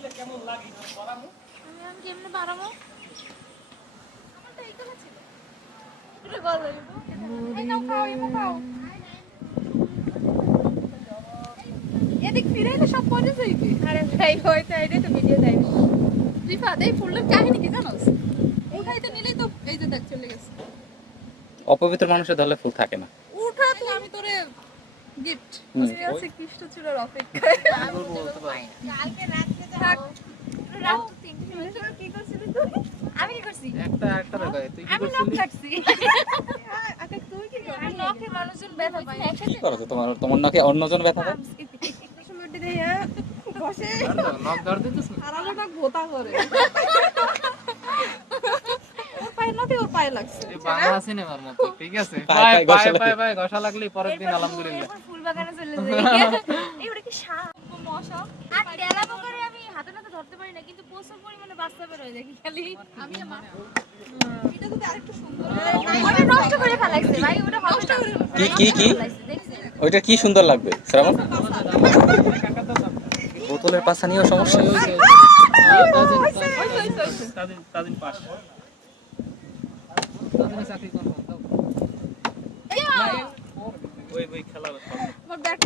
আমি কেমনে বাড়াবো? আমার তো এইগুলো ছিল। এটা গলা দিব। এই নাও খাও, এই খাও। এদিক ফিরে এলে সব পড়ে যাইবে। আরে ভাই হয়তো এটা তো ভিডিও দেয় না। রিফাত এই ফুলের কাহিনী কি জানোস? উঠাইতে নিলেই তো এই যে দেখ চলে গেছে। অপবিত্র মানুষের ধরলে ফুল থাকে না। উঠা তো আমি তোরে গিফট বুঝে আছে কৃষ্ণচূড়ার অপেক্ষায়। কালকে রাতে থাক রাত 3 সময় কি করছিস তুই? আমি কি করছি? একটা লাগাই তুই কি আমি করছিস? নখ কাটছি। আচ্ছা তুই কি করছিস? আমি নখে মানুষজন ব্যথা পায়। কি করো তো তোমার নাকি অন্যজন ব্যথা পায়? সময়টি দেয়া বসে নক দর্দ দিতেছ না? আর আমাকে গোতা করে। ওর পায়ে নাতে ওর পায়ে লাগছে। এই বাংলা সিনেমার মতো ঠিক আছে। পায়ে ঘষা লাগলে। পায়ে ঘষা লাগলে পরের দিন আলহামদুলিল্লাহ। এরপর ফুল বাগানে চলে যাই। এই ওটা কি সাপ মশা? আর টেলা পোকারে আমি হাতে নাতে ধরতে পারি না কিন্তু প্রচুর পরিমাণে বাচ্চা বের হয়ে যায় খালি। আমি এটা যদি আরেকটু সুন্দর ওটা নষ্ট করে ফেলাইছে ভাই ওটা হবে না। কি ওইটা কি সুন্দর লাগবে শ্রাবণ? বোতলের পাশা নিয়েও সমস্যা। তাদিন পাস চাকরি করব। ওই ওই খেলা মোর ব্যাগ